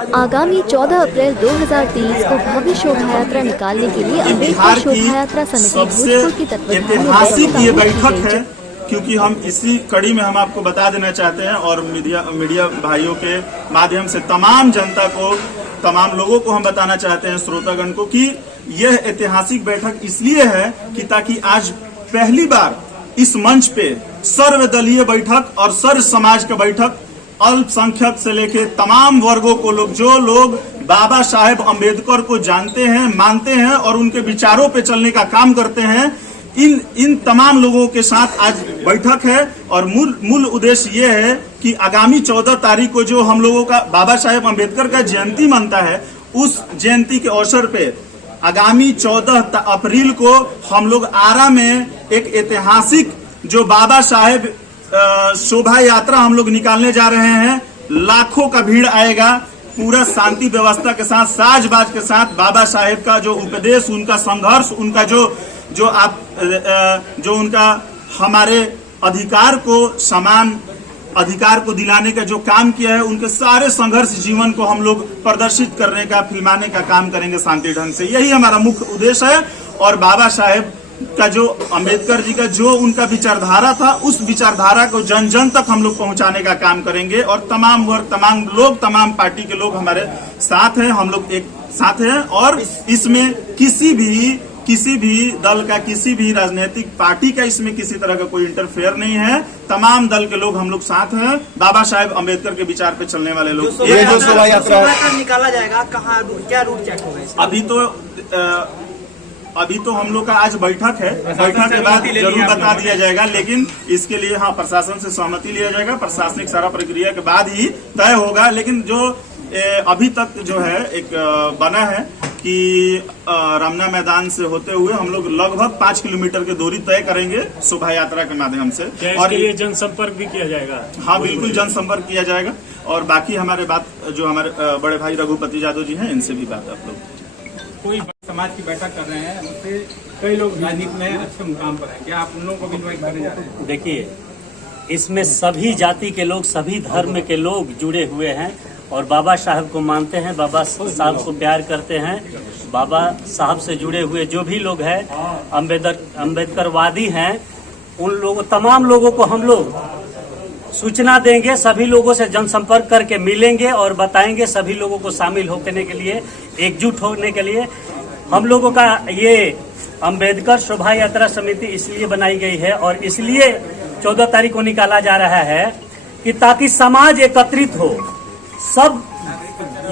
आगामी 14 अप्रैल 2023 को भव्य शोभा यात्रा निकालने के लिए अम्बेडकर शोभा यात्रा समिति भोजपुर की तत्वाधान में ऐतिहासिक ये बैठक है, क्योंकि हम इसी कड़ी में हम आपको बता देना चाहते हैं और मीडिया भाइयों के माध्यम से तमाम जनता को, तमाम लोगों को हम बताना चाहते हैं, श्रोतागण को, कि यह ऐतिहासिक बैठक इसलिए है कि ताकि आज पहली बार इस मंच पे सर्वदलीय बैठक और सर्व समाज का बैठक, अल्पसंख्यक से लेके तमाम वर्गों को जो लोग बाबा साहेब अम्बेडकर को जानते हैं, मानते हैं और उनके विचारों पे चलने का काम करते हैं, इन तमाम लोगों के साथ आज बैठक है। और मूल उद्देश्य ये है कि आगामी 14 तारीख को जो हम लोगों का बाबा साहेब अम्बेडकर का जयंती मनता है, उस जयंती के अवसर पे आगामी 14 अप्रैल को हम लोग आरा में एक ऐतिहासिक जो बाबा साहेब शोभा यात्रा हम लोग निकालने जा रहे हैं। लाखों का भीड़ आएगा, पूरा शांति व्यवस्था के साथ, साज-बाज के साथ। बाबा साहेब का जो उपदेश, उनका संघर्ष, उनका जो उनका हमारे अधिकार को, समान अधिकार को दिलाने का जो काम किया है, उनके सारे संघर्ष जीवन को हम लोग प्रदर्शित करने का, फिल्माने का काम करेंगे शांति ढंग से। यही हमारा मुख्य उद्देश्य है। और बाबा साहेब का जो अम्बेडकर जी का जो उनका विचारधारा था, उस विचारधारा को जन जन तक हम लोग पहुंचाने का काम करेंगे। और तमाम वर्ग, तमाम लोग, तमाम पार्टी के लोग हमारे साथ हैं, हम लोग एक साथ हैं। और इसमें किसी भी दल का, किसी भी राजनीतिक पार्टी का इसमें किसी तरह का कोई इंटरफेयर नहीं है। तमाम दल के लोग हम लोग साथ हैं, बाबा साहेब अम्बेडकर के विचार पे चलने वाले लोग। ये जो शोभा यात्रा निकाला जाएगा, कहाँ, क्या रूट चेक होगा? अभी तो हम लोग का आज बैठक है, बैठक के बाद जरूर बता दिया जाएगा। लेकिन इसके लिए प्रशासन से सहमति लिया जाएगा, प्रशासनिक सारा प्रक्रिया के बाद ही तय होगा। लेकिन जो अभी तक जो है एक बना है कि रमना मैदान से होते हुए हम लोग लगभग 5 किलोमीटर की दूरी तय करेंगे शोभा यात्रा के माध्यम से। और ये जनसंपर्क भी किया जाएगा? हाँ, बिल्कुल जनसंपर्क किया जाएगा। और बाकी हमारे जो हमारे बड़े भाई रघुपति यादव जी हैं, इनसे भी बात आप लोग। कोई समाज की बैठक कर रहे हैं, उससे कई लोग राजनीति में अच्छे मुकाम पर हैं, क्या आप उन लोगों को भी इन्वाइट करने जा रहे हैं? देखिए, इसमें सभी जाति के लोग, सभी धर्म के लोग जुड़े हुए हैं और बाबा साहब को मानते हैं, बाबा साहब को प्यार करते हैं। बाबा साहब से जुड़े हुए जो भी लोग हैं, अम्बेडकरवादी हैं, उन लोगों, तमाम लोगों को हम लोग सूचना देंगे। सभी लोगों से जनसंपर्क करके मिलेंगे और बताएंगे, सभी लोगों को शामिल होने के लिए, एकजुट होने के लिए। हम लोगों का ये अम्बेडकर शोभा यात्रा समिति इसलिए बनाई गई है और इसलिए 14 तारीख को निकाला जा रहा है कि ताकि समाज एकत्रित हो। सब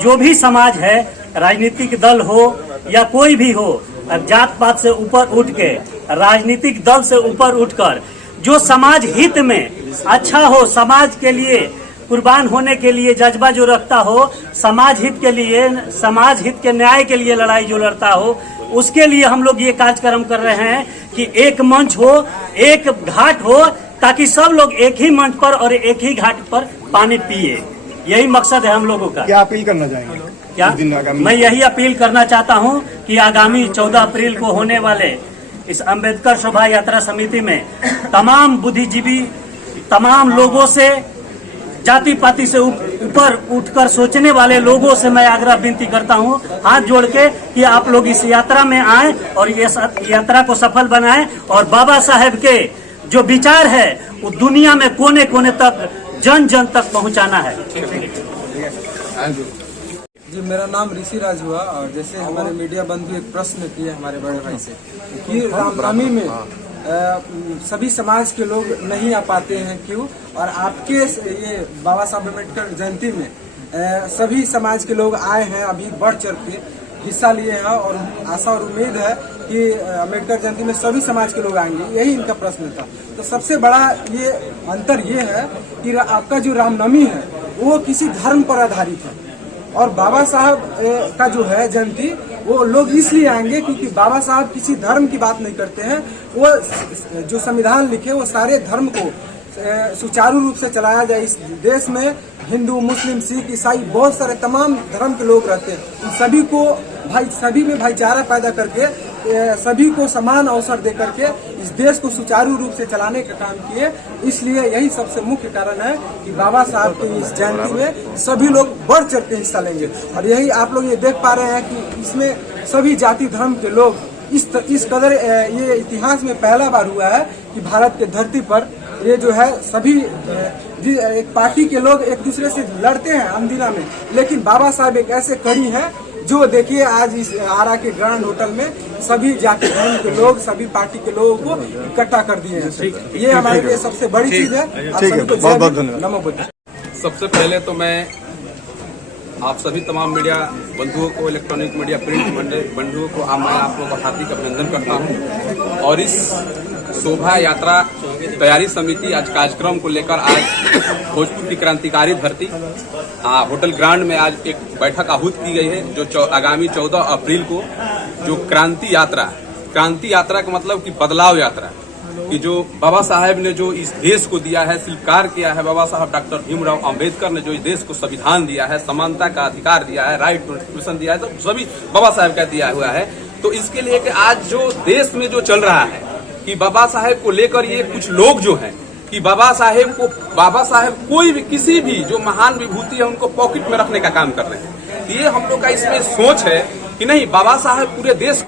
जो भी समाज है, राजनीतिक दल हो या कोई भी हो, जात पात से ऊपर उठ के, राजनीतिक दल से ऊपर उठकर जो समाज हित में अच्छा हो, समाज के लिए कुर्बान होने के लिए जज्बा जो रखता हो, समाज हित के लिए, समाज हित के न्याय के लिए लड़ाई जो लड़ता हो, उसके लिए हम लोग ये कार्यक्रम कर रहे हैं कि एक मंच हो, एक घाट हो, ताकि सब लोग एक ही मंच पर और एक ही घाट पर पानी पिए। यही मकसद है हम लोगों का। क्या अपील करना चाहेंगे? क्या मैं यही अपील करना चाहता हूँ कि आगामी 14 अप्रैल को होने वाले इस अम्बेडकर शोभा यात्रा समिति में तमाम बुद्धिजीवी, तमाम लोगों से, जाति पाति से ऊपर उठकर सोचने वाले लोगों से मैं आग्रह विनती करता हूं, हाथ जोड़ के, कि आप लोग इस यात्रा में आए और ये यात्रा को सफल बनाएं और बाबा साहेब के जो विचार है वो दुनिया में कोने कोने तक, जन जन तक पहुंचाना है। जी, मेरा नाम ऋषि राज हुआ। और जैसे हमारे मीडिया बंधु एक प्रश्न किए हमारे बड़े भाई से कि रामनवमी में सभी समाज के लोग नहीं आ पाते हैं, क्यों? और आपके ये बाबा साहब अम्बेडकर जयंती में सभी समाज के लोग आए हैं, अभी बढ़ चढ़ के हिस्सा लिए हैं और आशा और उम्मीद है कि अम्बेडकर जयंती में सभी समाज के लोग आएंगे। यही इनका प्रश्न था। तो सबसे बड़ा ये अंतर ये है कि आपका जो रामनवमी है वो किसी धर्म पर आधारित है और बाबा साहब का जो है जयंती, वो लोग इसलिए आएंगे क्योंकि बाबा साहब किसी धर्म की बात नहीं करते हैं। वो जो संविधान लिखे, वो सारे धर्म को सुचारू रूप से चलाया जाए। इस देश में हिंदू, मुस्लिम, सिख, ईसाई, बहुत सारे तमाम धर्म के लोग रहते हैं। उन सभी को सभी में भाईचारा पैदा करके सभी को समान अवसर देकर के इस देश को सुचारू रूप से चलाने का काम किए। इसलिए यही सबसे मुख्य कारण है कि बाबा साहब की इस जयंती में सभी लोग बढ़ चढ़ के हिस्सा लेंगे। और यही आप लोग ये देख पा रहे हैं कि इसमें सभी जाति धर्म के लोग इस कदर ये इतिहास में पहला बार हुआ है कि भारत के धरती पर ये जो है सभी एक पार्टी के लोग एक दूसरे से लड़ते हैं अंदिना में, लेकिन बाबा साहब एक ऐसे कड़ी है जो देखिए आज इस आरा के ग्रांड होटल में सभी जाति धर्म के लोग, सभी पार्टी के लोगों को इकट्ठा कर दिए हैं। ये हमारे लिए सबसे बड़ी चीज है। बहुत बहुत धन्यवाद। सबसे पहले तो मैं आप सभी तमाम मीडिया बंधुओं को, इलेक्ट्रॉनिक मीडिया प्रिंट बंधुओं को मैं आप लोगों का हार्दिक अभिनंदन करता हूं। और इस शोभा यात्रा तैयारी समिति आज कार्यक्रम को लेकर आज भोजपुर की क्रांतिकारी धरती होटल ग्रांड में आज एक बैठक आहूत की गई है, जो आगामी 14 अप्रैल को जो क्रांति यात्रा का मतलब कि बदलाव यात्रा, कि जो बाबा साहेब ने जो इस देश को दिया है, स्वीकार किया है, बाबा साहब डॉक्टर भीमराव अंबेडकर ने जो इस देश को संविधान दिया है, समानता का अधिकार दिया है, राइट टू एजुकेशन दिया है, तो सभी बाबा साहेब का दिया हुआ है। तो इसके लिए कि आज जो देश में जो चल रहा है कि बाबा साहेब को लेकर ये कुछ लोग जो हैं कि बाबा साहेब कोई भी किसी भी जो महान विभूति है उनको पॉकेट में रखने का काम कर रहे हैं। ये हम लोग का इसमें सोच है कि नहीं, बाबा साहेब पूरे देश